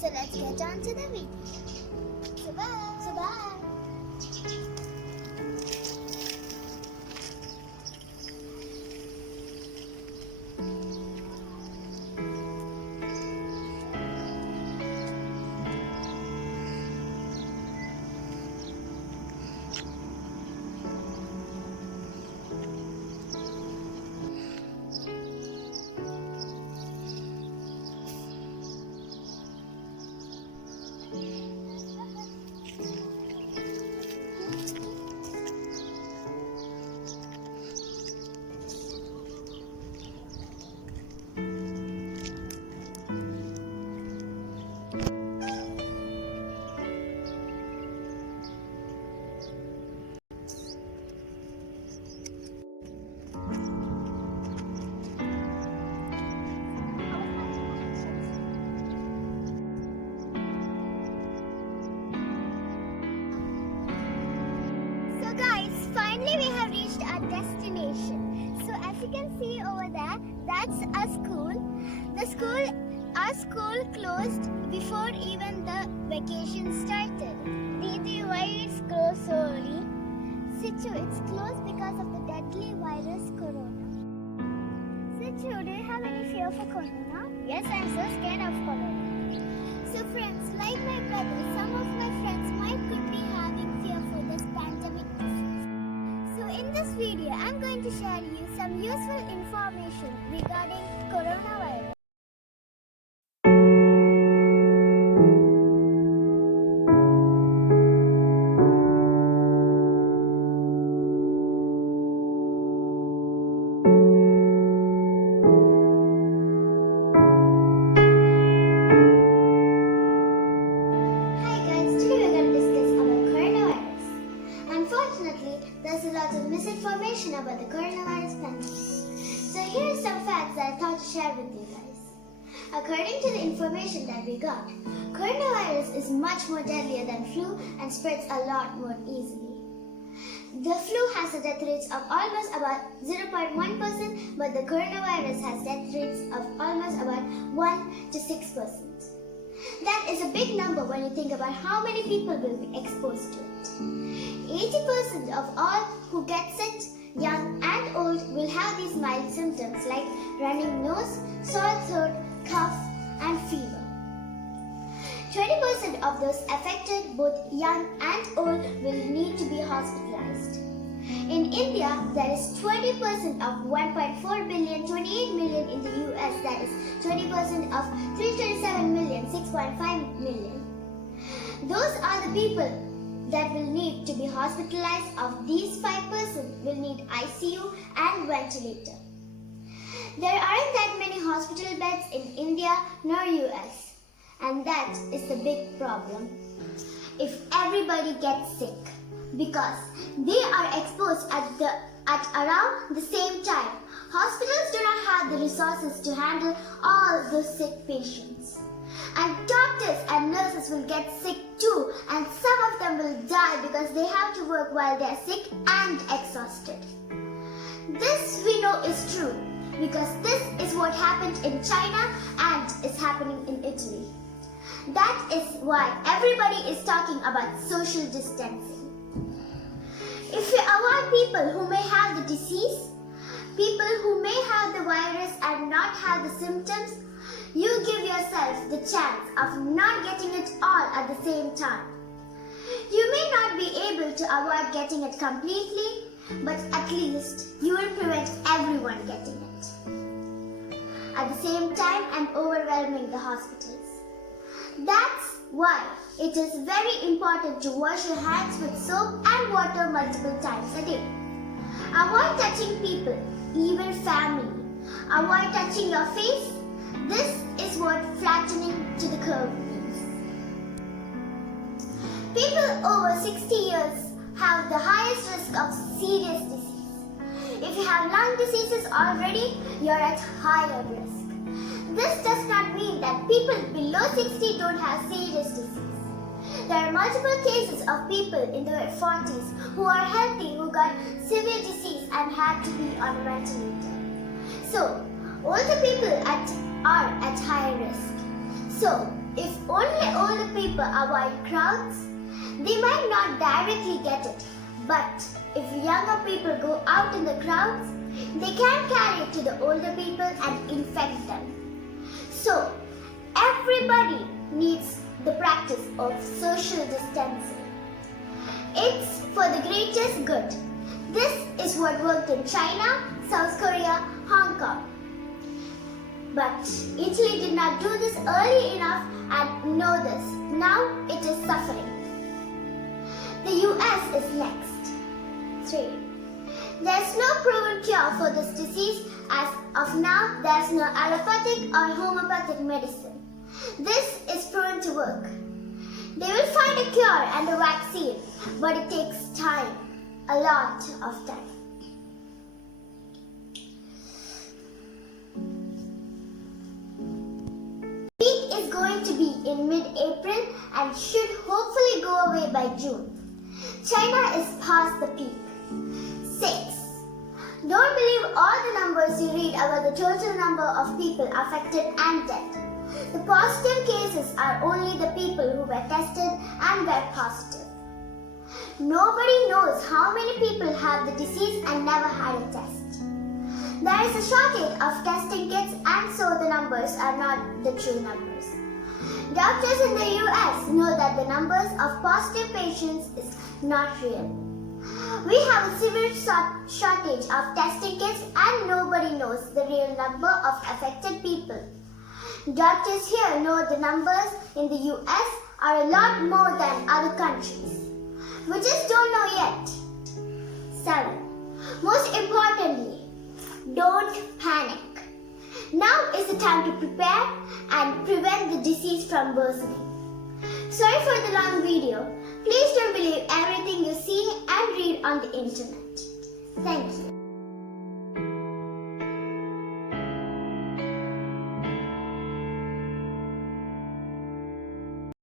So let's get on to the video. So bye. Finally, we have reached our destination. So as you can see over there, that's a school. Our school closed before even the vacation started. Didi, why it's closed so early? Sichu, it's closed because of the deadly virus corona. Sichu, do you have any fear for corona? Yes, I'm so scared of corona. So friends, like my brother, some of my friends could be having fear for this pandemic disease. So in this video, I'm going to share you some useful information regarding coronavirus. There's a lot of misinformation about the coronavirus pandemic. So here are some facts that I thought to share with you guys. According to the information that we got, coronavirus is much more deadlier than flu and spreads a lot more easily. The flu has a death rate of almost about 0.1%, but the coronavirus has death rates of almost about 1 to 6%. That is a big number when you think about how many people will be exposed to it. 80% of all who get sick, young and old, will have these mild symptoms like running nose, sore throat, cough and fever. 20% of those affected, both young and old, will need to be hospitalized. In India, there is 20% of 1.4 billion, 28 million in the US, that is 20% of 327 million, 6.5 million. Those are the people that will need to be hospitalized. Of these, 5% will need ICU and ventilator. There aren't that many hospital beds in India nor US, and that is the big problem. If everybody gets sick, because they are exposed at around the same time, hospitals do not have the resources to handle all those sick patients. And doctors and nurses will get sick too, and some of them will die because they have to work while they are sick and exhausted. This we know is true because this is what happened in China and is happening in Italy. That is why everybody is talking about social distancing. If you avoid people who may have the disease, people who may have the virus and not have the symptoms, you give yourself the chance of not getting it all at the same time. You may not be able to avoid getting it completely, but at least you will prevent everyone getting it at the same time and overwhelming the hospitals. That's why it is very important to wash your hands with soap and water multiple times a day. Avoid touching people, even family. Avoid touching your face. This is what flattening to the curve means. People over 60 years have the highest risk of serious disease. If you have lung diseases already, you are at higher risk. This does not mean that people below 60 don't have serious disease. There are multiple cases of people in their 40s who are healthy who got severe disease and had to be on a ventilator. So, older people are at higher risk. So, if only older people avoid crowds, they might not directly get it. But if younger people go out in the crowds, they can carry it to the older people and infect them. So, everybody needs the practice of social distancing. It's for the greatest good. This is what worked in China, South Korea, Hong Kong. But Italy did not do this early enough and know this. Now it is suffering. The US is next. 3. There is no proven cure for this disease. As of now, there is no allopathic or homeopathic medicine. This is proven to work. They will find a cure and a vaccine, but it takes time, a lot of time. Peak is going to be in mid-April and should hopefully go away by June. China is past the peak. 6. Don't believe all the numbers you read about the total number of people affected and dead. The positive cases are only the people who were tested and were positive. Nobody knows how many people have the disease and never had a test. There is a shortage of testing kits and so the numbers are not the true numbers. Doctors in the US know that the numbers of positive patients is not real. We have a severe shortage of testing kits and nobody knows the real number of affected people. Doctors here know the numbers in the US are a lot more than other countries. We just don't know yet. 7. Most importantly, don't panic. Now is the time to prepare and prevent the disease from worsening. Sorry for the long video. Please don't believe everything you see and read on the internet. Thank you.